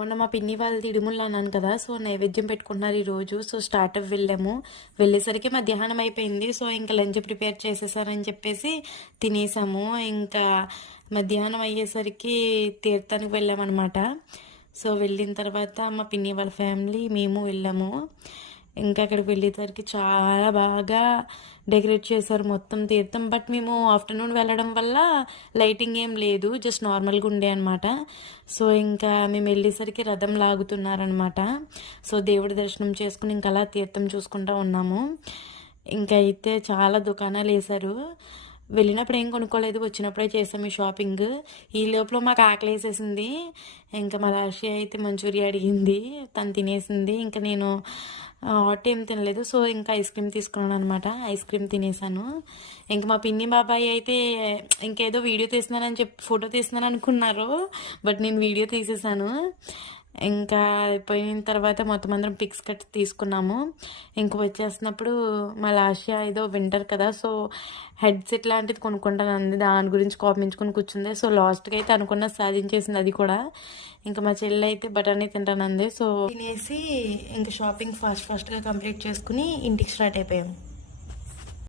మొన్న మా పిన్ని వాళ్ళది ఇడుములు అన్నాను కదా, సో నైవేద్యం పెట్టుకుంటున్నారు ఈరోజు. సో స్టార్ట్అప్ వెళ్ళాము. వెళ్ళేసరికి మధ్యాహ్నం అయిపోయింది. సో ఇంకా లంచ్ ప్రిపేర్ చేసేసారని చెప్పేసి తినేసాము. ఇంకా మధ్యాహ్నం అయ్యేసరికి తీర్థానికి వెళ్ళామన్నమాట. సో వెళ్ళిన తర్వాత మా పిన్ని వాళ్ళ ఫ్యామిలీ మేము వెళ్ళాము. ఇంకా అక్కడికి వెళ్ళేసరికి చాలా బాగా డెకరేట్ చేశారు మొత్తం తీర్థం. బట్ మేము ఆఫ్టర్నూన్ వెళ్ళడం వల్ల లైటింగ్ ఏం లేదు, జస్ట్ నార్మల్గా ఉండే అనమాట. సో ఇంకా మేము వెళ్ళేసరికి రథం లాగుతున్నారనమాట. సో దేవుడి దర్శనం చేసుకుని ఇంకా అలా తీర్థం చూసుకుంటూ ఉన్నాము. ఇంకా అయితే చాలా దుకాణాలు వేశారు. వెళ్ళినప్పుడు ఏం కొనుక్కోలేదు, వచ్చినప్పుడే చేసాం ఈ షాపింగ్. ఈ లోపల మాకు ఆకలి వేసేసింది. ఇంకా మా రాశి అయితే మంచూరియా అడిగింది, తను తినేసింది. ఇంకా నేను హాట్ ఏం తినలేదు. సో ఇంకా ఐస్ క్రీమ్ తీసుకున్నాను అనమాట. ఐస్ క్రీమ్ తినేసాను. ఇంకా మా పిన్ని బాబాయ్ అయితే ఇంకేదో వీడియో తీస్తున్నానని చెప్పి ఫోటో తీస్తున్నాను అనుకున్నారు, బట్ నేను వీడియో తీసేసాను. ఇంకా అయిపోయిన తర్వాత మొత్తం అందరం పిక్స్ కట్ తీసుకున్నాము. ఇంక వచ్చేసినప్పుడు మా లాస్యా ఏదో వింటర్ కదా, సో హెడ్సెట్ లాంటిది కొనుక్కుంటాను అంది. దాని గురించి కోపించుకొని కూర్చుంది. సో లాస్ట్కి అయితే అనుకున్న సాధించేసింది అది కూడా. ఇంకా మా చెల్లి అయితే బఠానీ తింటానంది. సో తినేసి ఇంకా షాపింగ్ ఫాస్ట్గా కంప్లీట్ చేసుకుని ఇంటికి స్టార్ట్ అయిపోయాము.